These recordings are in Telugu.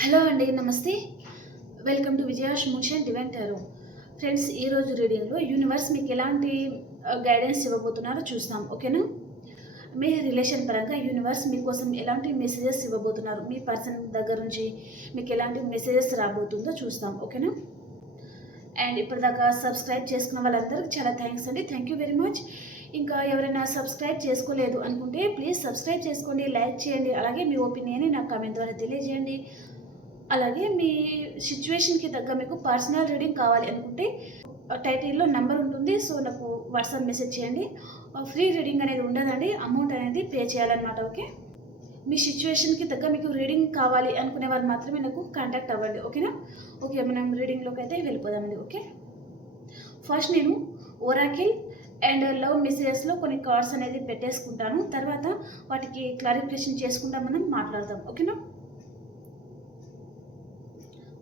హలో అండి నమస్తే. Welcome to Vijaya motion డివెంట్ tarot friends ఈరోజు రీడింగ్లో యూనివర్స్ మీకు ఎలాంటి గైడెన్స్ ఇవ్వబోతున్నారో చూస్తాం ఓకేనా మీ రిలేషన్ పరంగా యూనివర్స్ మీకోసం ఎలాంటి మెసేజెస్ ఇవ్వబోతున్నారు? మీ పర్సన్ దగ్గర నుంచి మీకు ఎలాంటి మెసేజెస్ రాబోతుందో చూస్తాం ఓకేనా అండ్ ఇప్పటిదాకా సబ్స్క్రైబ్ చేసుకున్న వాళ్ళందరికీ చాలా థ్యాంక్స్ అండి. థ్యాంక్ యూ వెరీ మచ్ ఇంకా ఎవరైనా సబ్స్క్రైబ్ చేసుకోలేదు అనుకుంటే ప్లీజ్ సబ్స్క్రైబ్ చేసుకోండి లైక్ చేయండి. అలాగే మీ ఒపీనియన్ నాకు కామెంట్ ద్వారా తెలియజేయండి. అలాగే మీ సిచ్యువేషన్కి తగ్గ మీకు పర్సనల్ రీడింగ్ కావాలి అనుకుంటే టైటిల్లో నెంబర్ ఉంటుంది. సో నాకు వాట్సాప్ మెసేజ్ చేయండి. ఫ్రీ రీడింగ్ అనేది ఉండదండి. అమౌంట్ అనేది పే చేయాలన్నమాట ఓకే? మీ సిచ్యువేషన్కి తగ్గ మీకు రీడింగ్ కావాలి అనుకునే వాళ్ళు మాత్రమే నాకు కాంటాక్ట్ అవ్వండి ఓకేనా? ఓకే మనం రీడింగ్లోకి అయితే వెళ్ళిపోదామండి ఓకే? ఫస్ట్ నేను ఓరాకిల్ అండ్ లవ్ మెసేజెస్లో కొన్ని కార్డ్స్ అనేది పెట్టేసుకుంటాను. తర్వాత వాటికి క్లారిఫికేషన్ చేసుకుంటా మనం మాట్లాడదాం ఓకేనా?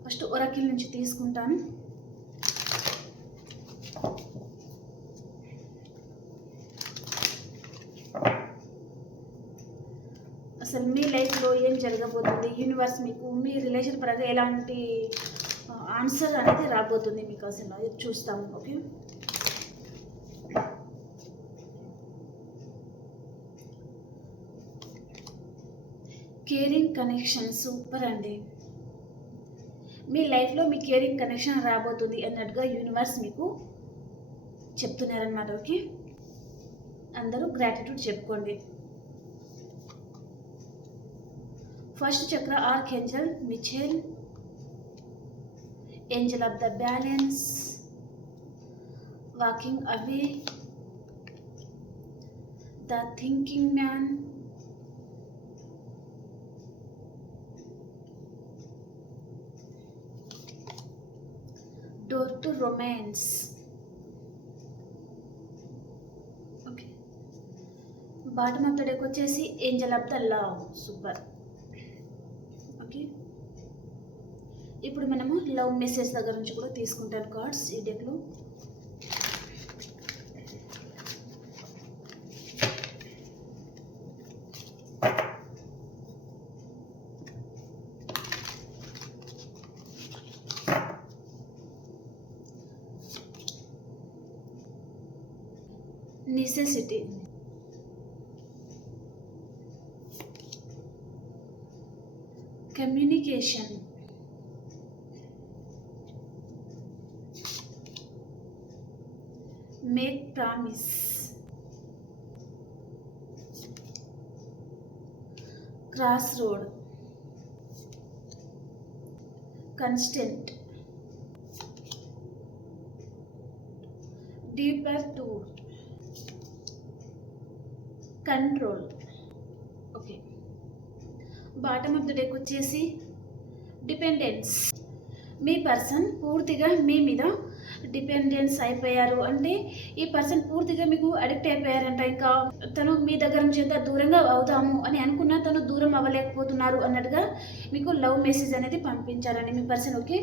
ఫస్ట్ ఒరకిల్ నుంచి తీసుకుంటాను. అసలు మీ లైఫ్లో ఏం జరగబోతుంది? యూనివర్స్ మీకు మీ రిలేషన్ పరంగా ఎలాంటి ఆన్సర్ అనేది రాబోతుంది మీకు అసలు. అది చూస్తాము ఓకే? కేరింగ్ కనెక్షన్ సూపర్ అండి. మీ లైఫ్లో మీ కేరింగ్ కనెక్షన్ రాబోతుంది అన్నట్టుగా యూనివర్స్ మీకు చెప్తున్నారనమాట ఓకే? అందరూ గ్రాటిట్యూడ్ చెప్పుకోండి. First chakra archangel Michael angel of the balance walking away the thinking man door to romance okay bottom of the deck వచ్చేసి angel of the love super okay ఇప్పుడు మనము లవ్ మెసేజ్ దగ్గర నుంచి కూడా తీసుకుంటాను కార్డ్స్ ఈ డెక్లో necessity communication make promise crossroad constant control okay bottom of the deck వచ్చేసి డిపెండెన్స్ మీ పర్సన్ పూర్తిగా మీ మీద డిపెండెన్స్ అయిపోయారు. అంటే ఈ పర్సన్ పూర్తిగా మీకు అడిక్ట్ అయిపోయారంట ఇంకా. తను మీ దగ్గర నుంచి ఎంత దూరంగా అవుతాము అని అనుకున్నా తను దూరం అవ్వలేకపోతున్నారు అన్నట్టుగా మీకు లవ్ మెసేజ్ అనేది పంపించారండి మీ పర్సన్ ఓకే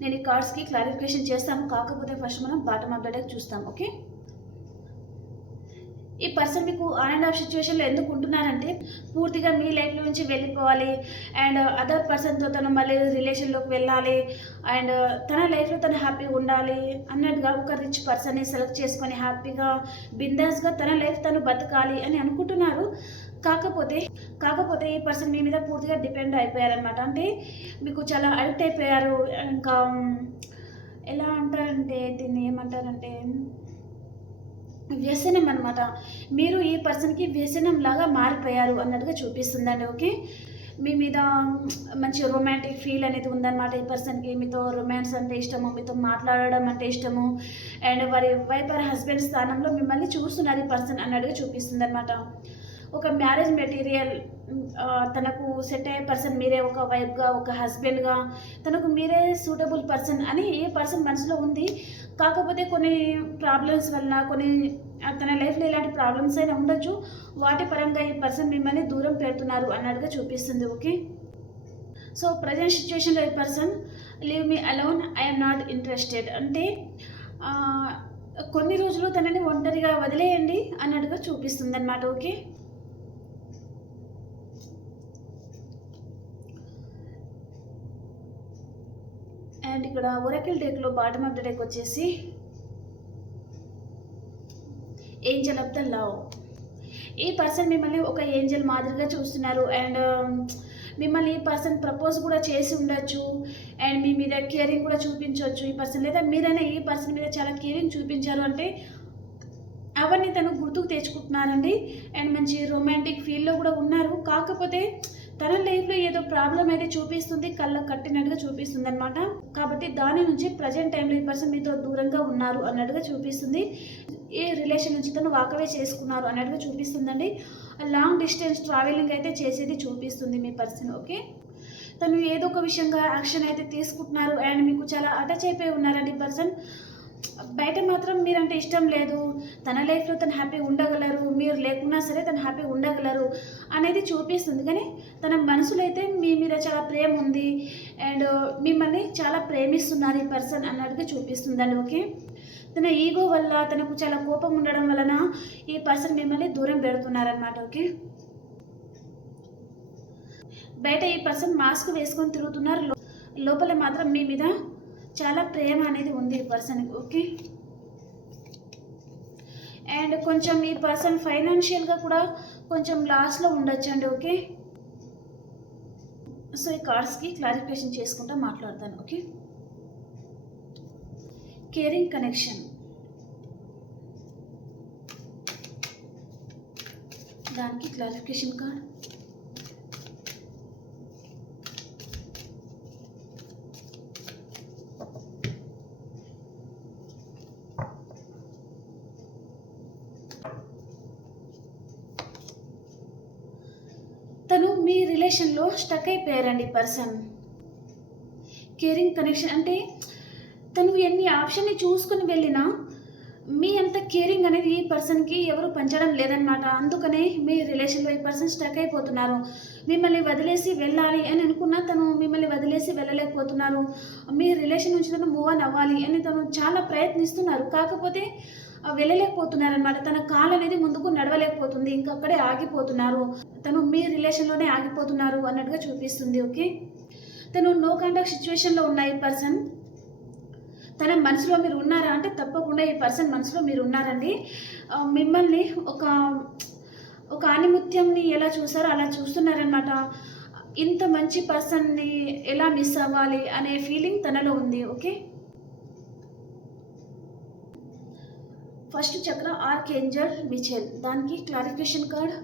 నేను ఈ కార్డ్స్కి క్లారిఫికేషన్ చేస్తాను కాకపోతే ఫస్ట్ మనం బాటమ్ ఆఫ్ చూస్తాం ఓకే ఈ పర్సన్ మీకు ఆన్ అండ్ ఆఫ్ సిచ్యువేషన్లో ఎందుకు ఉంటున్నారంటే పూర్తిగా మీ లైఫ్ నుంచి వెళ్ళిపోవాలి. అండ్ అదర్ పర్సన్తో తను మళ్ళీ రిలేషన్లోకి వెళ్ళాలి. అండ్ తన లైఫ్లో తను హ్యాపీగా ఉండాలి అన్నట్టుగా ఒక రిచ్ పర్సన్ని సెలెక్ట్ చేసుకొని హ్యాపీగా బిందాస్గా తన లైఫ్ తను బతకాలి అని అనుకుంటున్నారు. కాకపోతే కాకపోతే ఈ పర్సన్ మీ మీద పూర్తిగా డిపెండ్ అయిపోయారనమాట అంటే మీకు చాలా అడిక్ట్ అయిపోయారు. ఇంకా ఎలా అంటారంటే దీన్ని ఏమంటారంటే వ్యసనం అనమాట మీరు ఈ పర్సన్కి వ్యసనం లాగా మారిపోయారు అన్నట్టుగా చూపిస్తుందండి ఓకే? మీ మీద మంచి రొమాంటిక్ ఫీల్ అనేది ఉందన్నమాట ఈ పర్సన్కి. మీతో రొమాన్స్ అంటే ఇష్టము మీతో మాట్లాడడం అంటే ఇష్టము. అండ్ వారి వైఫ్ హస్బెండ్ స్థానంలో మిమ్మల్ని చూస్తున్నది పర్సన్ అన్నట్టుగా చూపిస్తుంది అనమాట ఒక మ్యారేజ్ మెటీరియల్ తనకు సెట్ అయ్యే పర్సన్ మీరే ఒక వైఫ్గా ఒక హస్బెండ్గా తనకు మీరే సూటబుల్ పర్సన్ అని ఏ పర్సన్ మనసులో ఉంది. కాకపోతే కొన్ని ప్రాబ్లమ్స్ వల్ల కొన్ని తన లైఫ్లో ఇలాంటి ప్రాబ్లమ్స్ అయినా ఉండొచ్చు. వాటి పరంగా ఈ పర్సన్ మిమ్మల్ని దూరం పెడుతున్నారు అన్నట్టుగా చూపిస్తుంది ఓకే? సో ప్రజెంట్ సిచ్యువేషన్లో ఈ person leave me alone I'm not interested అంటే కొన్ని రోజులు తనని ఒంటరిగా వదిలేయండి అన్నట్టుగా చూపిస్తుంది అనమాట ఓకే? అండ్ ఇక్కడ ఒరకిల్ డెక్లో బాటమ్ ఆఫ్ ద డెక్ వచ్చేసి ఏంజల్ ఆఫ్ ద లవ్. ఈ పర్సన్ మిమ్మల్ని ఒక ఏంజల్ మాదిరిగా చూస్తున్నారు. అండ్ um, మిమ్మల్ని ఈ పర్సన్ ప్రపోజ్ కూడా చేసి ఉండొచ్చు. అండ్ మీ మీద కేరింగ్ కూడా చూపించవచ్చు ఈ పర్సన్. లేదా మీరైనా ఈ పర్సన్ మీద చాలా కేరింగ్ చూపించారు అంటే అవన్నీ తను గుర్తుకు తెచ్చుకుంటున్నారండి. అండ్ మంచి రొమాంటిక్ ఫీల్లో కూడా ఉన్నారు. కాకపోతే తన లైఫ్లో ఏదో ప్రాబ్లం అయితే చూపిస్తుంది కళ్ళ కట్టినట్టుగా చూపిస్తుంది అనమాట కాబట్టి దాని నుంచి ప్రజెంట్ టైంలో ఈ పర్సన్ మీతో దూరంగా ఉన్నారు అన్నట్టుగా చూపిస్తుంది. ఈ రిలేషన్ నుంచి తను వాకవే చేసుకున్నారు అన్నట్టుగా చూపిస్తుందండి. లాంగ్ డిస్టెన్స్ ట్రావెలింగ్ అయితే చేసేది చూపిస్తుంది మీ పర్సన్ ఓకే తను ఏదో ఒక విషయంగా యాక్షన్ అయితే తీసుకుంటున్నారు అండ్ మీకు చాలా అటాచ్ అయిపోయి ఉన్నారండి పర్సన్ బయట మాత్రం మీరంటే ఇష్టం లేదు. తన లైఫ్లో తను హ్యాపీ ఉండగలరు. మీరు లేకున్నా సరే తను హ్యాపీ ఉండగలరు అనేది చూపిస్తుంది. కానీ తన మనసులో అయితే మీ మీద చాలా ప్రేమ ఉంది. అండ్ మిమ్మల్ని చాలా ప్రేమిస్తున్నారు ఈ పర్సన్ అన్నట్టుగా చూపిస్తుందండి. ఓకే? తన ఈగో వల్ల తనకు చాలా కోపం ఉండడం వలన ఈ పర్సన్ మిమ్మల్ని దూరం పెడుతున్నారనమాట ఓకే? బయట ఈ పర్సన్ మాస్క్ వేసుకొని తిరుగుతున్నారు. లోపల మాత్రం మీ మీద చాలా ప్రేమ అనేది ఉంది ఈ పర్సన్కి ఓకే అండ్ కొంచెం ఈ పర్సన్ ఫైనాన్షియల్గా కూడా కొంచెం లాస్లో ఉండొచ్చండి ఓకే సో ఈ కార్డ్స్కి క్లారిఫికేషన్ చేసుకుంటా మాట్లాడతాను ఓకే కేరింగ్ కనెక్షన్ దానికి క్లారిఫికేషన్ కార్డ్ తను మీ రిలేషన్లో స్టక్ అయిపోయారండి పర్సన్. కేరింగ్ కనెక్షన్ అంటే తను ఎన్ని ఆప్షన్ని చూసుకుని వెళ్ళినా మీ అంత కేరింగ్ అనేది ఈ పర్సన్కి ఎవరు పంచడం లేదనమాట అందుకనే మీ రిలేషన్లో ఈ పర్సన్ స్టక్ అయిపోతున్నారు. మిమ్మల్ని వదిలేసి వెళ్ళాలి అని అనుకున్నా తను మిమ్మల్ని వదిలేసి వెళ్ళలేకపోతున్నారు. మీ రిలేషన్ నుంచి తను మూవ్ ఆన్ అవ్వాలి అని తను చాలా ప్రయత్నిస్తున్నారు. కాకపోతే వెళ్ళలేకపోతున్నారనమాట తన కాలు అనేది ముందుకు నడవలేకపోతుంది. ఇంకా అక్కడే ఆగిపోతున్నారు. తను మీ రిలేషన్లోనే ఆగిపోతున్నారు అన్నట్టుగా చూపిస్తుంది ఓకే? తను నో కాంటాక్ట్ సిచ్యువేషన్లో ఉన్న ఈ పర్సన్ తన మనసులో మీరు ఉన్నారా అంటే తప్పకుండా ఈ పర్సన్ మనసులో మీరు ఉన్నారండి. మిమ్మల్ని ఒక ఒక ఆనిముత్యంని ఎలా చూసారో అలా చూస్తున్నారనమాట ఇంత మంచి పర్సన్ని ఎలా మిస్ అవ్వాలి అనే ఫీలింగ్ తనలో ఉంది ఓకే? ఫస్ట్ చక్ర ఆర్కేంజల్ మిచెల్ దానికి క్లారిఫికేషన్ కార్డ్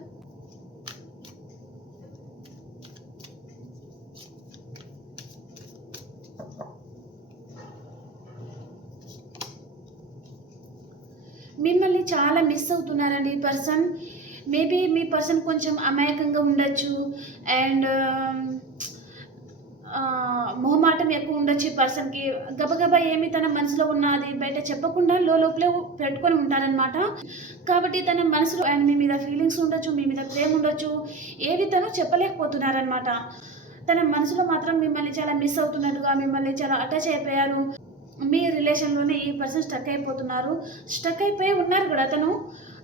మిమ్మల్ని చాలా మిస్ అవుతున్నారండి ఈ పర్సన్ మేబీ మీ పర్సన్ కొంచెం అమాయకంగా ఉండొచ్చు. అండ్ మొహమాటం ఎక్కువ ఉండొచ్చు పర్సన్కి. గబగబా ఏమి తన మనసులో ఉన్నది బయట చెప్పకుండా లోపలే పెట్టుకొని ఉంటారనమాట కాబట్టి తన మనసులో అండ్ మీ మీద ఫీలింగ్స్ ఉండొచ్చు మీ మీద ప్రేమ ఉండొచ్చు ఏవి తను చెప్పలేకపోతున్నారనమాట తన మనసులో మాత్రం మిమ్మల్ని చాలా మిస్ అవుతున్నట్టుగా మిమ్మల్ని చాలా అటాచ్ అయిపోయారు. మీ రిలేషన్లోనే ఈ పర్సన్ స్టక్ అయిపోతున్నారు. స్టక్ అయిపోయి ఉన్నారు కూడా తను.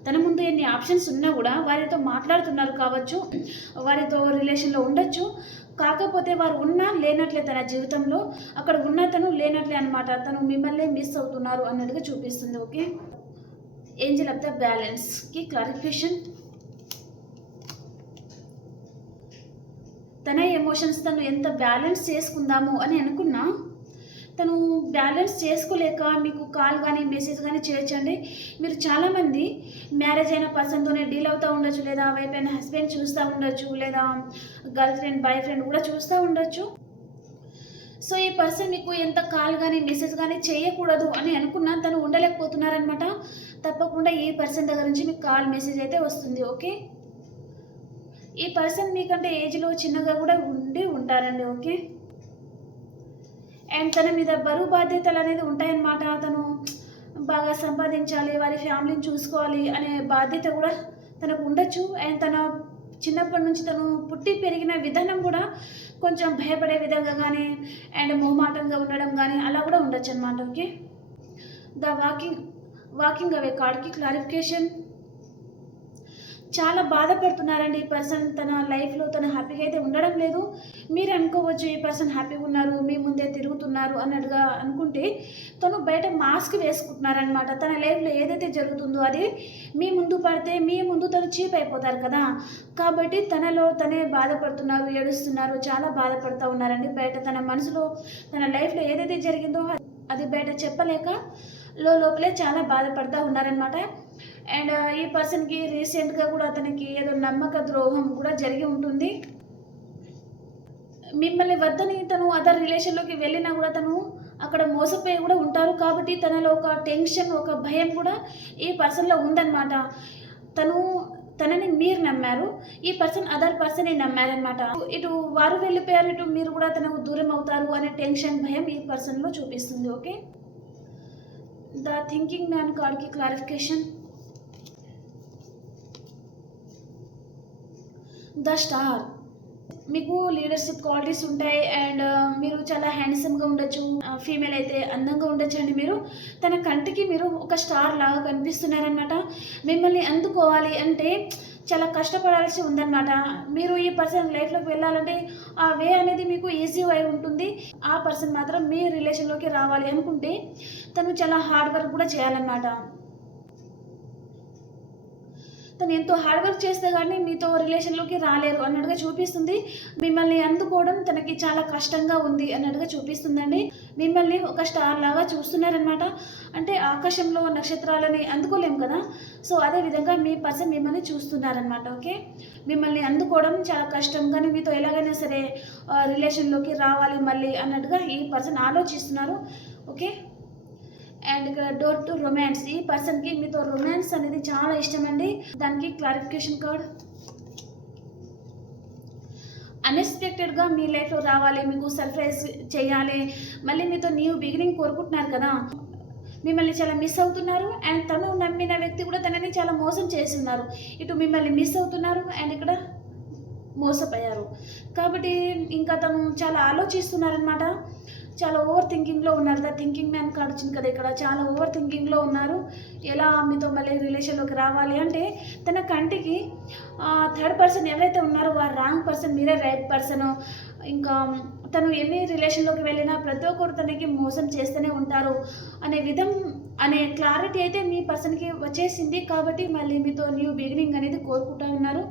తన ముందు ఎన్ని ఆప్షన్స్ ఉన్నా కూడా వారితో మాట్లాడుతున్నారు కావచ్చు వారితో రిలేషన్లో ఉండొచ్చు. కాకపోతే వారు ఉన్నా లేనట్లే తన జీవితంలో. అక్కడ ఉన్న తను లేనట్లే అనమాట తను మిమ్మల్ని మిస్ అవుతున్నారు అన్నట్టుగా చూపిస్తుంది ఓకే? ఏంజల్ ఆఫ్ ద బ్యాలెన్స్కి క్లారిఫికేషన్ తన ఎమోషన్స్ తను ఎంత బ్యాలెన్స్ చేసుకుందాము అని అనుకున్నా తను బ్యాలెన్స్ చేసుకోలేక మీకు కాల్ కానీ మెసేజ్ కానీ చేయొచ్చండి. మీరు చాలామంది మ్యారేజ్ అయిన పర్సన్తోనే డీల్ అవుతూ ఉండొచ్చు లేదా వైఫ్ అయిన హస్బెండ్ చూస్తూ ఉండొచ్చు లేదా గర్ల్ ఫ్రెండ్ బాయ్ ఫ్రెండ్ కూడా చూస్తూ ఉండొచ్చు. సో ఈ పర్సన్ మీకు ఎంత కాల్ కానీ మెసేజ్ కానీ చేయకూడదు అని అనుకున్నా తను ఉండలేకపోతున్నారనమాట తప్పకుండా ఈ పర్సన్ దగ్గర నుంచి మీకు కాల్ మెసేజ్ అయితే వస్తుంది ఓకే? ఈ పర్సన్ మీకంటే ఏజ్లో చిన్నగా కూడా ఉండి ఉంటారండి ఓకే? అండ్ తన మీద బరువు బాధ్యతలు అనేది ఉంటాయన్నమాట. తను బాగా సంపాదించాలి వారి ఫ్యామిలీని చూసుకోవాలి అనే బాధ్యత కూడా తనకు ఉండొచ్చు. అండ్ తన చిన్నప్పటి నుంచి తను పుట్టి పెరిగిన విధానం కూడా కొంచెం భయపడే విధంగా కానీ అండ్ మొహమాటంగా ఉండడం కానీ అలా కూడా ఉండొచ్చు అనమాట okay? The walking walking away కార్డ్కి క్లారిఫికేషన్. చాలా బాధపడుతున్నారండి. ఈ పర్సన్ తన లైఫ్లో తన హ్యాపీగా అయితే ఉండడం లేదు. మీరు అనుకోవచ్చు ఈ పర్సన్ హ్యాపీగా ఉన్నారు మీ ముందే తిరుగుతున్నారు అన్నట్టుగా అనుకుంటే తను బయట మాస్క్ వేసుకుంటున్నారనమాట తన లైఫ్లో ఏదైతే జరుగుతుందో అది మీ ముందు పడితే మీ ముందు తను చీప్ అయిపోతారు కదా. కాబట్టి తనలో తనే బాధపడుతున్నారు ఏడుస్తున్నారు చాలా బాధపడుతూ ఉన్నారండి. బయట తన మనసులో తన లైఫ్లో ఏదైతే జరిగిందో అది బయట చెప్పలేక లోపలే చాలా బాధపడుతూ ఉన్నారనమాట అండ్ ఈ పర్సన్కి రీసెంట్గా కూడా అతనికి ఏదో నమ్మక ద్రోహం కూడా జరిగి ఉంటుంది. మిమ్మల్ని వద్దని తను అదర్ రిలేషన్లోకి వెళ్ళినా కూడా తను అక్కడ మోసపోయి కూడా ఉంటారు. కాబట్టి తనలో ఒక టెన్షన్ ఒక భయం కూడా ఈ పర్సన్లో ఉందన్నమాట. తను తనని మీరు నమ్మారు ఈ పర్సన్ అదర్ పర్సన్ నమ్మారనమాట ఇటు వారు వెళ్ళిపోయారు ఇటు మీరు కూడా తనకు దూరం అవుతారు అనే టెన్షన్ భయం ఈ పర్సన్లో చూపిస్తుంది. ఓకే? ద థింకింగ్ మ్యాన్ కార్డ్కి క్లారిఫికేషన్ ద స్టార్ మీకు లీడర్షిప్ క్వాలిటీస్ ఉంటాయి అండ్ uh, మీరు చాలా హ్యాండ్సమ్గా ఉండొచ్చు ఫీమేల్ అయితే అందంగా ఉండొచ్చు అండి మీరు. తన కంటికి మీరు ఒక స్టార్ లాగా కనిపిస్తున్నారనమాట మిమ్మల్ని అందుకోవాలి అంటే చాలా కష్టపడాల్సి ఉందన్నమాట. మీరు ఈ పర్సన్ లైఫ్లోకి వెళ్ళాలంటే ఆ వే అనేది మీకు ఈజీ అయి ఉంటుంది. ఆ పర్సన్ మాత్రం మీ రిలేషన్లోకి రావాలి అనుకుంటే తను చాలా హార్డ్ వర్క్ కూడా చేయాలన్నమాట. తను ఎంతో హార్డ్ వర్క్ చేస్తే కానీ మీతో రిలేషన్లోకి రాలేరు అన్నట్టుగా చూపిస్తుంది. మిమ్మల్ని అందుకోవడం తనకి చాలా కష్టంగా ఉంది అన్నట్టుగా చూపిస్తుందండి. మిమ్మల్ని ఒక స్టార్ లాగా చూస్తున్నారనమాట అంటే ఆకాశంలో నక్షత్రాలని అందుకోలేం కదా? సో అదే విధంగా మీ పర్సన్ మిమ్మల్ని చూస్తున్నారనమాట ఓకే? మిమ్మల్ని అందుకోవడం చాలా కష్టం. కానీ మీతో ఎలాగైనా సరే రిలేషన్లోకి రావాలి మళ్ళీ అన్నట్టుగా ఈ పర్సన్ ఆలోచిస్తున్నారు ఓకే? అండ్ ఇక్కడ డోర్ టు రొమాన్స్. ఈ పర్సన్కి మీతో రొమాన్స్ అనేది చాలా ఇష్టం అండి. దానికి క్లారిఫికేషన్ కార్డ్ అన్ఎక్స్పెక్టెడ్గా మీ లైఫ్లో రావాలి మీకు సర్ప్రైజ్ చేయాలి మళ్ళీ మీతో న్యూ బిగినింగ్ కోరుకుంటున్నారు కదా. మిమ్మల్ని చాలా మిస్ అవుతున్నారు అండ్ తను నమ్మిన వ్యక్తి కూడా తనని చాలా మోసం చేస్తున్నారు. ఇటు మిమ్మల్ని మిస్ అవుతున్నారు అండ్ ఇక్కడ మోసపోయారు. కాబట్టి ఇంకా తను చాలా ఆలోచిస్తున్నారనమాట చాలా ఓవర్ థింకింగ్లో ఉన్నారు ద థింకింగ్ మ్యాన్ కార్డ్ వచ్చింది కదా ఇక్కడ చాలా ఓవర్ థింకింగ్లో ఉన్నారు. ఎలా మీతో మళ్ళీ రిలేషన్లోకి రావాలి అంటే తన కంటికి థర్డ్ పర్సన్ ఎవరైతే ఉన్నారో వారు రాంగ్ పర్సన్ మీరే రైట్ పర్సన్ ఇంకా తను ఎన్ని రిలేషన్లోకి వెళ్ళినా ప్రతి ఒక్కరు తనకి మోసం చేస్తూనే ఉంటారు. అనే విధం అనే క్లారిటీ అయితే మీ పర్సన్కి వచ్చేసింది కాబట్టి మళ్ళీ మీతో న్యూ బిగినింగ్ అనేది కోరుకుంటా ఉన్నారు.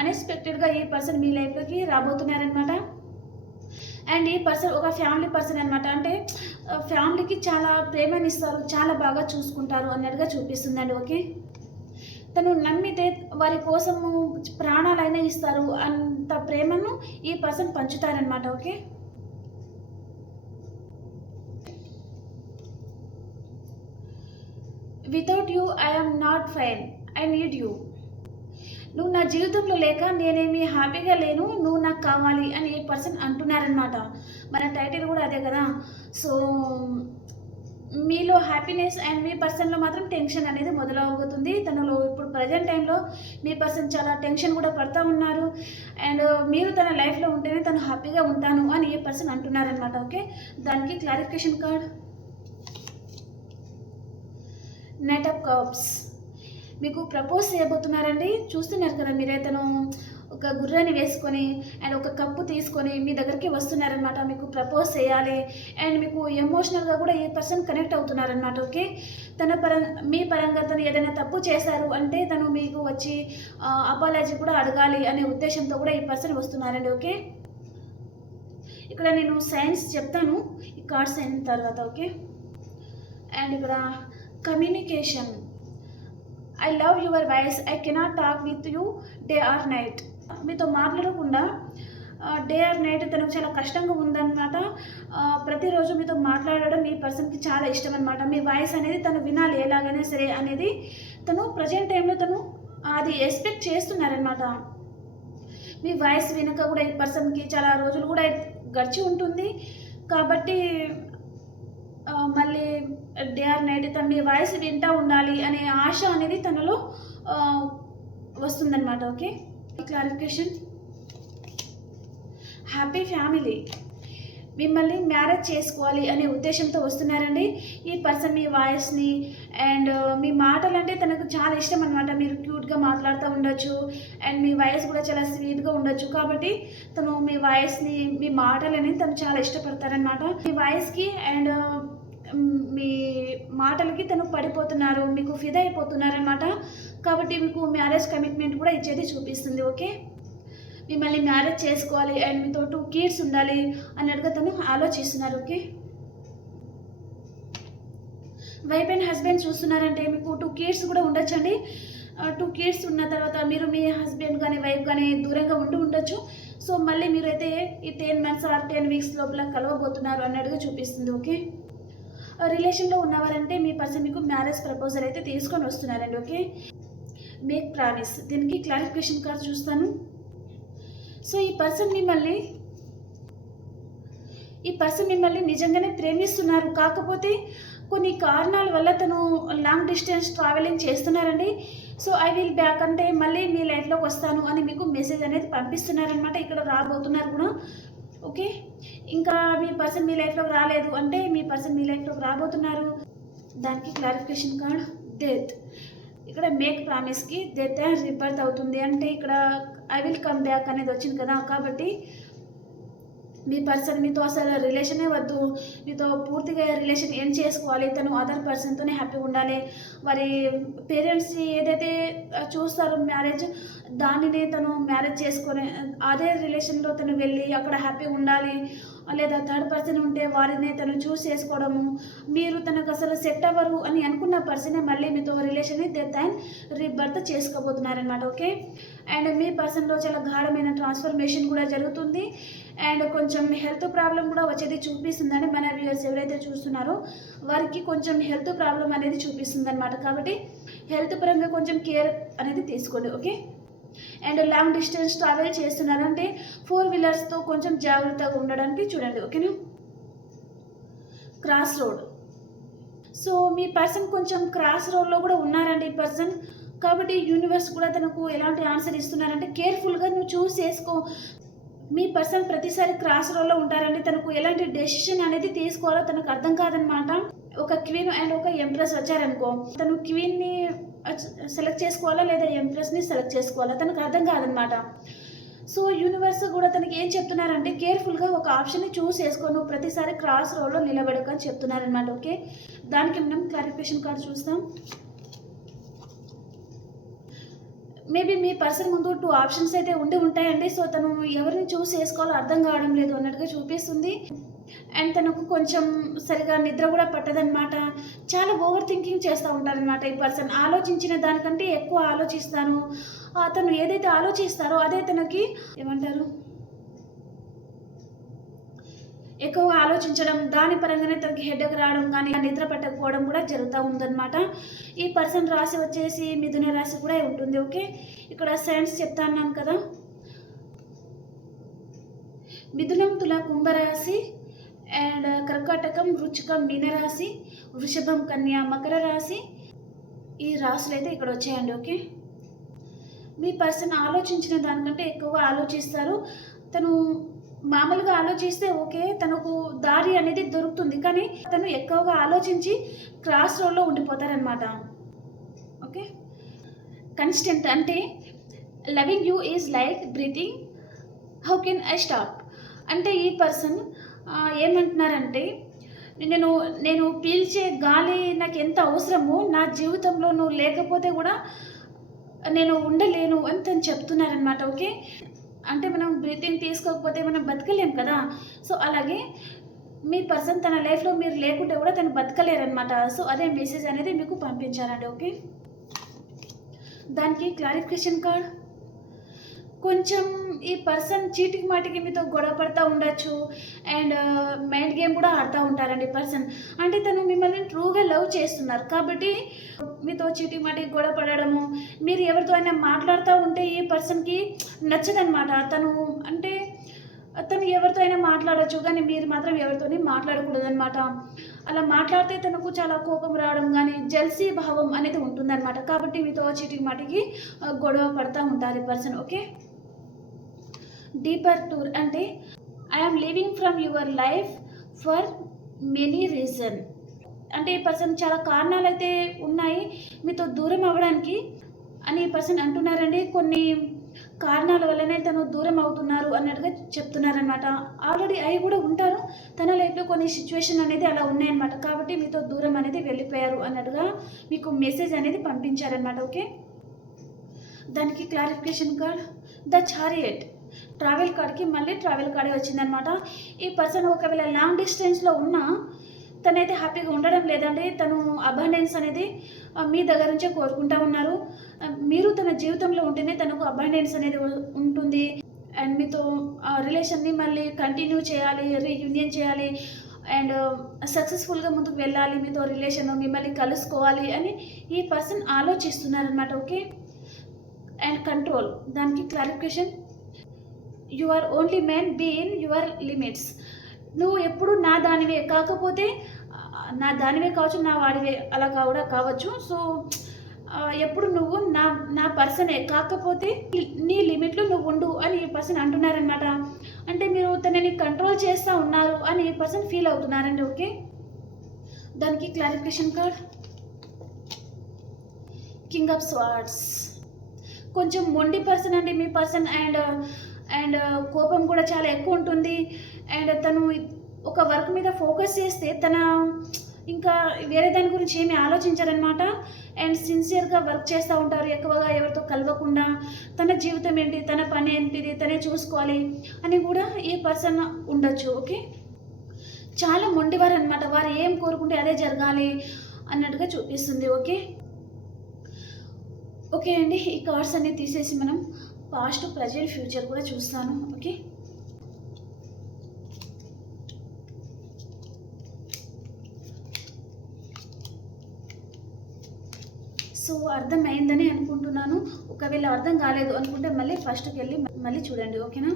అన్ఎక్స్పెక్టెడ్గా ఈ పర్సన్ మీ లైఫ్లోకి రాబోతున్నారనమాట అండ్ ఈ పర్సన్ ఒక ఫ్యామిలీ పర్సన్ అనమాట అంటే ఫ్యామిలీకి చాలా ప్రేమని ఇస్తారు చాలా బాగా చూసుకుంటారు అన్నట్టుగా చూపిస్తుందండి ఓకే? తను నమ్మితే వారి కోసము ప్రాణాలైనా ఇస్తారు అంత ప్రేమను ఈ person పంచుతారనమాట okay? Without you I'm not fine I need you నువ్వు నా జీవితంలో లేక నేనేమి హ్యాపీగా లేను నువ్వు నాకు కావాలి అని ఏ పర్సన్ అంటున్నారనమాట మన టైటిల్ కూడా అదే కదా. సో మీలో హ్యాపీనెస్ అండ్ మీ పర్సన్లో మాత్రం టెన్షన్ అనేది మొదలవబోతుంది. తనలో ఇప్పుడు ప్రజెంట్ టైంలో మీ పర్సన్ చాలా టెన్షన్ కూడా పడతా ఉన్నారు. అండ్ మీరు తన లైఫ్లో ఉంటేనే తను హ్యాపీగా ఉంటాను అని ఏ పర్సన్ అంటున్నారనమాట ఓకే? దానికి clarification card. Knight of cups మీకు ప్రపోజ్ చేయబోతున్నారండి. చూస్తున్నారు కదా మీరే తను ఒక గుర్రాన్ని వేసుకొని అండ్ ఒక కప్పు తీసుకొని మీ దగ్గరికి వస్తున్నారనమాట మీకు ప్రపోజ్ చేయాలి. అండ్ మీకు ఎమోషనల్గా కూడా ఈ పర్సన్ కనెక్ట్ అవుతున్నారనమాట ఓకే? తన పరం మీ పరంగా తను ఏదైనా తప్పు చేశారు అంటే తను మీకు వచ్చి అపాలజీ కూడా అడగాలి అనే ఉద్దేశంతో కూడా ఈ పర్సన్ వస్తున్నారండి ఓకే? ఇక్కడ నేను సైన్స్ చెప్తాను. ఈ కార్డ్స్ అయిన తర్వాత ఓకే? అండ్ ఇక్కడ communication I love your voice I cannot talk with you day or night మీతో మాట్లాడకుండా డే ఆర్ నైట్ తనకు చాలా కష్టంగా ఉందన్నమాట. ప్రతిరోజు మీతో మాట్లాడడం ఈ పర్సన్కి చాలా ఇష్టం అనమాట మీ వాయిస్ అనేది తను వినాలి ఎలాగైనా సరే అనేది తను ప్రజెంట్ టైంలో తను అది ఎక్స్పెక్ట్ చేస్తున్నారనమాట మీ వాయిస్ వినక కూడా ఈ పర్సన్కి చాలా రోజులు కూడా గడిచి ఉంటుంది. కాబట్టి మళ్ళీ డే ఆర్ నైట్ తను మీ వాయిస్ వింటూ ఉండాలి అనే ఆశ అనేది తనలో వస్తుందన్నమాట ఓకే? క్లారిఫికేషన్ హ్యాపీ ఫ్యామిలీ మిమ్మల్ని మ్యారేజ్ చేసుకోవాలి అనే ఉద్దేశంతో వస్తున్నారండి. ఈ పర్సన్ మీ వాయిస్ని అండ్ మీ మాటలు అంటే తనకు చాలా ఇష్టం అనమాట మీరు క్యూట్గా మాట్లాడుతూ ఉండొచ్చు అండ్ మీ వాయిస్ కూడా చాలా స్వీట్గా ఉండొచ్చు. కాబట్టి తను మీ వాయిస్ని మీ మాటలని తను చాలా ఇష్టపడతారనమాట మీ వాయిస్కి అండ్ మీ మాటలకి తను పడిపోతున్నారు మీకు ఫిదా అయిపోతున్నారు అనమాట కాబట్టి మీకు మ్యారేజ్ కమిట్మెంట్ కూడా ఇచ్చేది చూపిస్తుంది ఓకే? మిమ్మల్ని మ్యారేజ్ చేసుకోవాలి అండ్ మీతో టూ కిడ్స్ ఉండాలి అన్నట్టుగా తను ఆలోచిస్తున్నారు ఓకే? వైఫ్ అండ్ హస్బెండ్ చూస్తున్నారంటే మీకు టూ కిడ్స్ కూడా ఉండొచ్చండి. టూ కిడ్స్ ఉన్న తర్వాత మీరు మీ హస్బెండ్ కానీ వైఫ్ కానీ దూరంగా ఉండి ఉండొచ్చు. సో మళ్ళీ మీరైతే ఈ ten months or ten weeks లోపల కలవబోతున్నారు అన్నట్టుగా చూపిస్తుంది ఓకే? రిలేషన్లో ఉన్నవారంటే మీ పర్సన్ మీకు మ్యారేజ్ ప్రపోజల్ అయితే తీసుకొని వస్తున్నారండి ఓకే? మేక్ ప్రామిస్ దీనికి క్లారిఫికేషన్ కార్డ్ చూస్తాను. సో ఈ పర్సన్ మిమ్మల్ని ఈ పర్సన్ మిమ్మల్ని నిజంగానే ప్రేమిస్తున్నారు. కాకపోతే కొన్ని కారణాల వల్ల తను లాంగ్ డిస్టెన్స్ ట్రావెలింగ్ చేస్తున్నారండి. సో ఐ విల్ బ్యాక్ అంటే మళ్ళీ మీ లైఫ్లోకి వస్తాను అని మీకు మెసేజ్ అనేది పంపిస్తున్నారనమాట ఇక్కడ రాబోతున్నారు కూడా. ఓకే? ఇంకా మీ పర్సన్ మీ లైఫ్లోకి రాలేదు అంటే మీ పర్సన్ మీ లైఫ్లోకి రాబోతున్నారు. దానికి క్లారిఫికేషన్ కార్డ్ డెత్. ఇక్కడ మేక్ ప్రామిస్కి డెత్ అండ్ రిబర్త్ అవుతుంది అంటే ఇక్కడ ఐ విల్ కమ్ బ్యాక్ అనేది వచ్చింది కదా. కాబట్టి మీ పర్సన్ మీతో అసలు రిలేషనే వద్దు. మీతో పూర్తిగా రిలేషన్ ఏం చేసుకోవాలి? తను అదర్ పర్సన్తోనే హ్యాపీగా ఉండాలి. వారి పేరెంట్స్ ఏదైతే చూస్తారో మ్యారేజ్ దానిని తను మ్యారేజ్ చేసుకొని అదే రిలేషన్లో తను వెళ్ళి అక్కడ హ్యాపీగా ఉండాలి. లేదా థర్డ్ పర్సన్ ఉంటే వారిని తను చూస్ చేసుకోవడము మీరు తనకు అసలు సెట్ అవ్వరు అని అనుకున్న పర్సనే మళ్ళీ మీతో రిలేషన్ డెత్ అండ్ రీబర్త్ చేసుకోబోతున్నారనమాట ఓకే అండ్ మీ పర్సన్లో చాలా గాఢమైన ట్రాన్స్ఫర్మేషన్ కూడా జరుగుతుంది. అండ్ కొంచెం హెల్త్ ప్రాబ్లం కూడా వచ్చేది చూపిస్తుందని మన వ్యూయర్స్ ఎవరైతే చూస్తున్నారో వారికి కొంచెం హెల్త్ ప్రాబ్లం అనేది చూపిస్తుంది అనమాట కాబట్టి హెల్త్ పరంగా కొంచెం కేర్ అనేది తీసుకోండి okay and long distance travel చేస్తున్నారంటే ఫోర్ వీలర్స్తో కొంచెం జాగ్రత్తగా ఉండడానికి చూడండి ఓకేనా? Cross road. సో మీ పర్సన్ కొంచెం క్రాస్ రోడ్లో కూడా ఉన్నారండి ఈ పర్సన్. కాబట్టి యూనివర్స్ కూడా తనకు ఎలాంటి ఆన్సర్ ఇస్తున్నారంటే కేర్ఫుల్గా నువ్వు చూస్ చేసుకో. మీ పర్సన్ ప్రతిసారి క్రాస్ రోడ్లో ఉంటారండి తనకు ఎలాంటి డెసిషన్ అనేది తీసుకోవాలో తనకు అర్థం కాదనమాట. ఒక క్వీన్ అండ్ ఒక ఎంప్రెస్ వచ్చారనుకో తను క్వీన్ని సెలెక్ట్ చేసుకోవాలా లేదా ఎంప్రెస్ని సెలెక్ట్ చేసుకోవాలా? తనకు అర్థం కాదనమాట. సో యూనివర్స్ కూడా తనకి ఏం చెప్తున్నారంటే కేర్ఫుల్గా ఒక ఆప్షన్ని చూస్ చేసుకోను ప్రతిసారి క్రాస్ రోడ్లో నిలబడక అని చెప్తున్నారనమాట. ఓకే? దానికి మనం క్లారిఫికేషన్ కార్డు చూస్తాం. మేబీ మీ పర్సన్ ముందు టూ ఆప్షన్స్ అయితే ఉండి ఉంటాయండి. సో తను ఎవరిని చూస్ చేసుకోవాలో అర్థం కావడం లేదు అన్నట్టుగా చూపిస్తుంది. అండ్ తనకు కొంచెం సరిగా నిద్ర కూడా పట్టదనమాట చాలా ఓవర్ థింకింగ్ చేస్తూ ఉంటారనమాట ఈ పర్సన్. ఆలోచించిన దానికంటే ఎక్కువ ఆలోచిస్తాను. అతను ఏదైతే ఆలోచిస్తారో అదే తనకి ఏమంటారు? ఎక్కువగా ఆలోచించడం దాని పరంగానే తనకి హెడేక్ రావడం కానీ నిద్ర పట్టకపోవడం కూడా జరుగుతూ ఉందన్నమాట. ఈ పర్సన్ రాశి వచ్చేసి మిథున రాశి కూడా ఉంటుంది ఓకే? ఇక్కడ సైన్స్ చెప్తా అన్నాను కదా. మిథునం తుల కుంభరాశి అండ్ కర్కాటకం వృచ్చికం మీనరాశి వృషభం కన్యా మకర రాశి ఈ రాశులు అయితే ఇక్కడ వచ్చాయండి ఓకే? మీ పర్సన్ ఆలోచించిన దానికంటే ఎక్కువగా ఆలోచిస్తారు. తను మామూలుగా ఆలోచిస్తే ఓకే తనకు దారి అనేది దొరుకుతుంది కానీ తను ఎక్కువగా ఆలోచించి క్రాస్ రోడ్లో ఉండిపోతారనమాట ఓకే? కన్స్టెంట్ అంటే loving you is like breathing how can I stop అంటే ఈ పర్సన్ ఏమంటున్నారంటే నేను నేను పీల్చే గాలి నాకు ఎంత అవసరమో నా జీవితంలో నువ్వు లేకపోతే కూడా నేను ఉండలేను అని తను చెప్తున్నారనమాట ఓకే? అంటే మనం బ్రీతింగ్ తీసుకోకపోతే మనం బతకలేం కదా? సో అలాగే మీ పర్సన్ తన లైఫ్లో మీరు లేకుంటే కూడా తను బతకలేరనమాట సో అదే మెసేజ్ అనేది మీకు పంపించారండి ఓకే? దానికి క్లారిఫికేషన్ కార్డ్. కొంచెం ఈ పర్సన్ చీటికి మాటికి మీతో గొడవ పడతా ఉండొచ్చు. అండ్ మైండ్ గేమ్ కూడా ఆడుతూ ఉంటారండి పర్సన్. అంటే తను మిమ్మల్ని ట్రూగా లవ్ చేస్తున్నారు. కాబట్టి మీతో చీటికి మాటికి గొడవ పడడము మీరు ఎవరితో అయినా మాట్లాడుతూ ఉంటే ఈ పర్సన్కి నచ్చదనమాట తను అంటే తను ఎవరితో అయినా మాట్లాడచ్చు కానీ మీరు మాత్రం ఎవరితోని మాట్లాడకూడదు అనమాట అలా మాట్లాడితే తనకు చాలా కోపం రావడం కానీ జల్సీ భావం అనేది ఉంటుందన్నమాట. కాబట్టి మీతో చీటికి మాటికి గొడవ పడుతూ ఉంటారు ఈ పర్సన్ ఓకే? డీపర్ టూర్ అంటే I'm living from your life for many reason అంటే ఈ పర్సన్ చాలా కారణాలు అయితే ఉన్నాయి మీతో దూరం అవ్వడానికి అని ఈ పర్సన్ అంటున్నారండి. కొన్ని కారణాల వల్లనే తను దూరం అవుతున్నారు అన్నట్టుగా చెప్తున్నారనమాట ఆల్రెడీ అవి కూడా ఉంటారు. తన లైఫ్లో కొన్ని సిచ్యువేషన్ అనేది అలా ఉన్నాయన్నమాట. కాబట్టి మీతో దూరం అనేది వెళ్ళిపోయారు అన్నట్టుగా మీకు మెసేజ్ అనేది పంపించారనమాట ఓకే దానికి clarification card the chariot travel కార్డ్కి మళ్ళీ ట్రావెల్ కార్డే వచ్చిందనమాట ఈ పర్సన్ ఒకవేళ లాంగ్ డిస్టెన్స్లో ఉన్నా తనైతే హ్యాపీగా ఉండడం లేదండి. తను అబండెన్స్ అనేది మీ దగ్గర నుంచే కోరుకుంటా ఉన్నారు. మీరు తన జీవితంలో ఉంటేనే తనకు అబండెన్స్ అనేది ఉంటుంది. అండ్ మీతో రిలేషన్ని మళ్ళీ కంటిన్యూ చేయాలి రీయూనియన్ చేయాలి. అండ్ సక్సెస్ఫుల్గా ముందుకు వెళ్ళాలి మీతో రిలేషన్ మిమ్మల్ని కలుసుకోవాలి అని ఈ పర్సన్ ఆలోచిస్తున్నారనమాట ఓకే అండ్ కంట్రోల్ దానికి clarification you are only mine be in your limits. నువ్వు ఎప్పుడు నా దానివే కాకపోతే నా దానివే కావచ్చు నా వాడివే అలా కూడా కావచ్చు. సో ఎప్పుడు నువ్వు నా నా పర్సనే కాకపోతే నీ లిమిట్లో నువ్వు ఉండు అని ఈ పర్సన్ అంటున్నారనమాట అంటే మీరు తనని కంట్రోల్ చేస్తూ ఉన్నారు అని ఈ పర్సన్ ఫీల్ అవుతున్నారండి ఓకే? దానికి clarification card. King of swords. కొంచెం మొండి పర్సన్ అండి మీ పర్సన్ అండ్ అండ్ కోపం కూడా చాలా ఎక్కువ ఉంటుంది. అండ్ తను ఒక వర్క్ మీద ఫోకస్ చేస్తే తన ఇంకా వేరే దాని గురించి ఏమీ ఆలోచించారనమాట. అండ్ సిన్సియర్గా వర్క్ చేస్తూ ఉంటారు. ఎక్కువగా ఎవరితో కలవకుండా తన జీవితం ఏంటి తన పని ఏంటిది తనే చూసుకోవాలి అని కూడా ఈ పర్సన్ ఉండొచ్చు ఓకే? చాలా మొండివారు అనమాట వారు ఏం కోరుకుంటే అదే జరగాలి అన్నట్టుగా చూపిస్తుంది ఓకే? ఓకే అండి ఈ కార్డ్స్ అన్నీ తీసేసి మనం పాస్ట్ ప్రజెంట్ ఫ్యూచర్ కూడా చూస్తాను. ఓకే? సో అర్థం అయిందని అనుకుంటున్నాను. ఒకవేళ అర్థం కాలేదు అనుకుంటే మళ్ళీ ఫస్ట్కి వెళ్ళి మళ్ళీ చూడండి. ఓకేనా?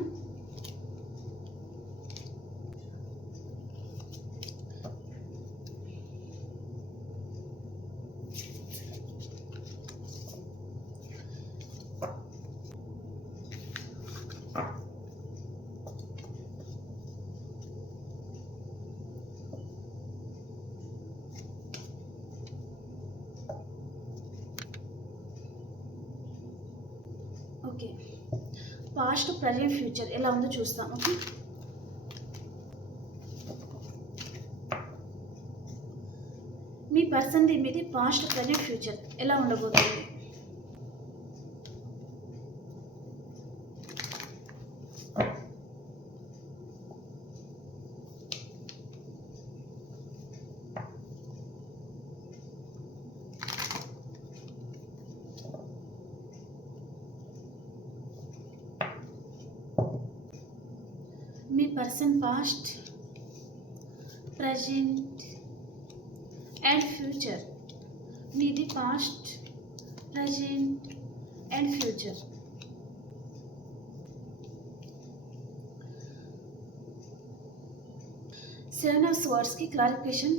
ఓకే. పాస్ట్ ప్రజెంట్ ఫ్యూచర్ ఎలా ఉందో చూస్తాం ఓకే? మీ పర్సన్ది మీది పాస్ట్ ప్రజెంట్ ఫ్యూచర్ ఎలా ఉండబోతుంది మీ person past present and future మీది past present and future. Seven of స్వర్డ్స్కి clarification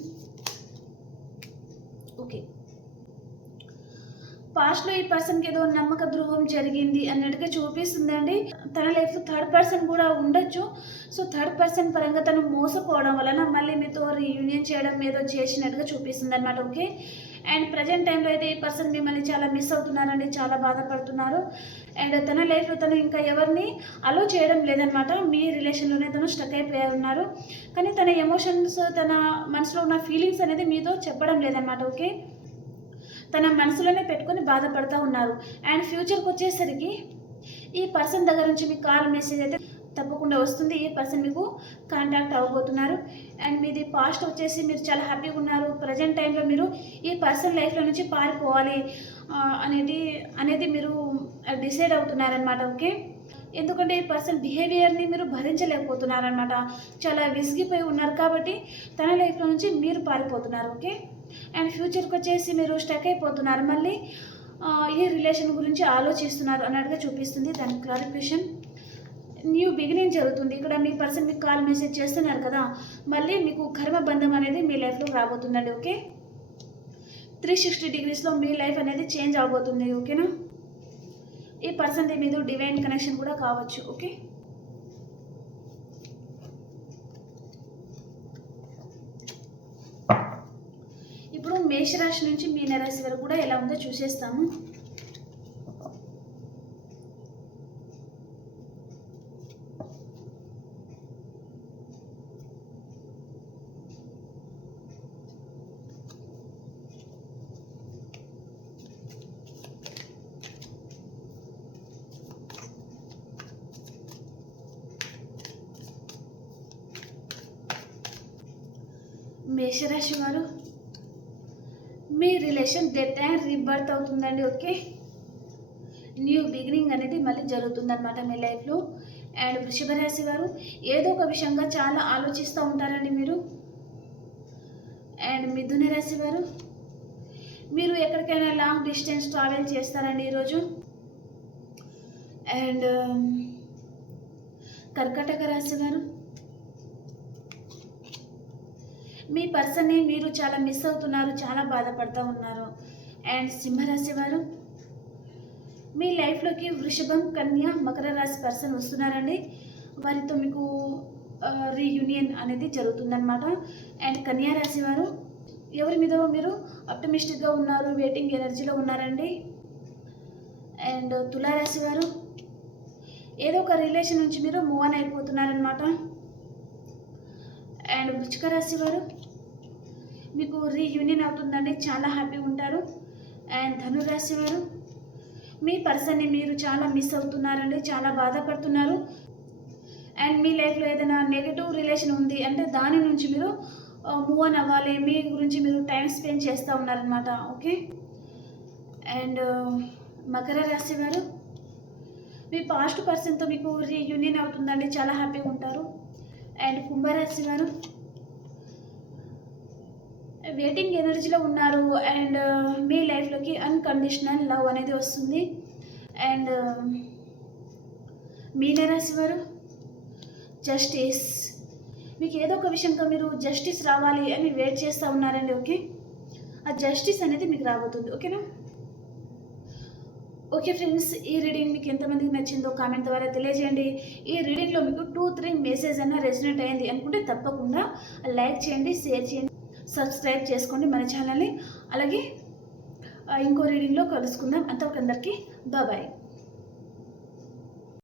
okay పాస్ట్లో ఈ పర్సన్కి ఏదో నమ్మక ద్రోహం జరిగింది అన్నట్టుగా చూపిస్తుందండి. తన లైఫ్ థర్డ్ పర్సన్ కూడా ఉండొచ్చు. సో థర్డ్ పర్సన్ పరంగా తను మోసపోవడం వలన మళ్ళీ మీతో రీయూనియన్ చేయడం ఏదో చేసినట్టుగా చూపిస్తుంది అనమాట ఓకే అండ్ ప్రజెంట్ టైంలో అయితే ఈ పర్సన్ మిమ్మల్ని చాలా మిస్ అవుతున్నారండి చాలా బాధపడుతున్నారు. అండ్ తన లైఫ్లో తను ఇంకా ఎవరిని అలో చేయడం లేదనమాట మీ రిలేషన్లోనే తను స్టక్ అయిపోయి ఉన్నారు. కానీ తన ఎమోషన్స్ తన మనసులో ఉన్న ఫీలింగ్స్ అనేది మీతో చెప్పడం లేదనమాట ఓకే తన మనసులోనే పెట్టుకొని బాధపడుతూ ఉన్నారు. అండ్ ఫ్యూచర్కి వచ్చేసరికి ఈ పర్సన్ దగ్గర నుంచి మీ కాల్ మెసేజ్ అయితే తప్పకుండా వస్తుంది. ఈ పర్సన్ మీకు కాంటాక్ట్ అవ్వబోతున్నారు. అండ్ మీది పాస్ట్ వచ్చేసి మీరు చాలా హ్యాపీగా ఉన్నారు. ప్రజెంట్ టైంలో మీరు ఈ పర్సన్ లైఫ్లో నుంచి పారిపోవాలి అనేది అనేది మీరు డిసైడ్ అవుతున్నారనమాట ఓకే? ఎందుకంటే ఈ పర్సన్ బిహేవియర్ని మీరు భరించలేకపోతున్నారనమాట చాలా విసిగిపోయి ఉన్నారు కాబట్టి తన లైఫ్లో నుంచి మీరు పారిపోతున్నారు ఓకే? అండ్ ఫ్యూచర్కి వచ్చేసి మీరు స్టక్ అయిపోతున్నారు. మళ్ళీ ఈ రిలేషన్ గురించి ఆలోచిస్తున్నారు అన్నట్టుగా చూపిస్తుంది. దాని క్లారిఫికేషన్ న్యూ బిగినింగ్ జరుగుతుంది. ఇక్కడ మీ పర్సన్ మీకు కాల్ మెసేజ్ చేస్తున్నారు కదా మళ్ళీ మీకు కర్మ బంధం అనేది మీ లైఫ్లో రాబోతుందండి ఓకే త్రీ సిక్స్టీ డిగ్రీస్లో మీ లైఫ్ అనేది చేంజ్ అవబోతుంది ఓకేనా ఈ పర్సన్ మీద డివైన్ కనెక్షన్ కూడా కావచ్చు ఓకే ఇప్పుడు మేషరాశి నుంచి మీనరాశి వరకు కూడా ఎలా ఉందో చూసేస్తాము మేషరాశి వారు మీ రిలేషన్ డెత్ రీబర్త్ అవుతుందండి ఓకే? న్యూ బిగినింగ్ అనేది మళ్ళీ జరుగుతుందన్నమాట మీ లైఫ్లో అండ్ వృషభ రాశి వారు ఏదో ఒక విషయంగా చాలా ఆలోచిస్తూ ఉంటారండి మీరు. అండ్ మిథున రాశి వారు మీరు ఎక్కడికైనా లాంగ్ డిస్టెన్స్ ట్రావెల్ చేస్తారండి ఈరోజు. అండ్ um, కర్కటక రాశి వారు మీ పర్సన్ని మీరు చాలా మిస్ అవుతున్నారు చాలా బాధపడుతూ ఉన్నారు. అండ్ సింహరాశి వారు మీ లైఫ్లోకి వృషభం కన్య మకర రాశి పర్సన్ వస్తున్నారండి. వారితో మీకు రీయూనియన్ అనేది జరుగుతుందన్నమాట. అండ్ కన్యా రాశి వారు ఎవరి మీద మీరు ఆప్టమిస్టిక్గా ఉన్నారు వెయిటింగ్ ఎనర్జీలో ఉన్నారండి. అండ్ తులారాశి వారు ఏదో ఒక రిలేషన్ నుంచి మీరు మూవ్ ఆన్ అయిపోతున్నారనమాట అండ్ వృచ్చిక రాశి వారు మీకు రీయూనియన్ అవుతుందండి. చాలా హ్యాపీగా ఉంటారు. అండ్ ధనురాశి వారు మీ పర్సన్ని మీరు చాలా మిస్ అవుతున్నారండి చాలా బాధపడుతున్నారు. అండ్ మీ లైఫ్లో ఏదైనా నెగిటివ్ రిలేషన్ ఉంది అంటే దాని నుంచి మీరు మూవ్ ఆన్ అవ్వాలి. మీ గురించి మీరు టైం స్పెండ్ చేస్తూ ఉన్నారనమాట ఓకే? అండ్ మకర రాశి వారు మీ పాస్ట్ పర్సన్తో మీకు రీయూనియన్ అవుతుందండి. చాలా హ్యాపీగా ఉంటారు. అండ్ కుంభరాశి వారు వెయిటింగ్ ఎనర్జీలో ఉన్నారు అండ్ uh, మీ లైఫ్లోకి అన్కండిషనల్ లవ్ అనేది వస్తుంది. అండ్ మీనరాశి వారు జస్టిస్ మీకు ఏదో ఒక విషయంగా మీరు జస్టిస్ రావాలి అని వెయిట్ చేస్తూ ఉన్నారండి ఓకే ఆ జస్టిస్ అనేది మీకు రాబోతుంది ఓకేనా ఓకే ఫ్రెండ్స్ ఈ రీడింగ్ మీకు ఎంతమందికి నచ్చిందో కామెంట్ ద్వారా తెలియజేయండి. ఈ రీడింగ్లో మీకు టూ త్రీ మెసేజ్ అన్న రెసినెట్ అయింది అనుకుంటే తప్పకుండా లైక్ చేయండి షేర్ చేయండి. సబ్స్క్రైబ్ చేసుకోండి మన ఛానల్ని అలాగే ఇంకో రీడింగ్లో కలుసుకుందాం. అంతవరకు అందరికీ బాబాయ్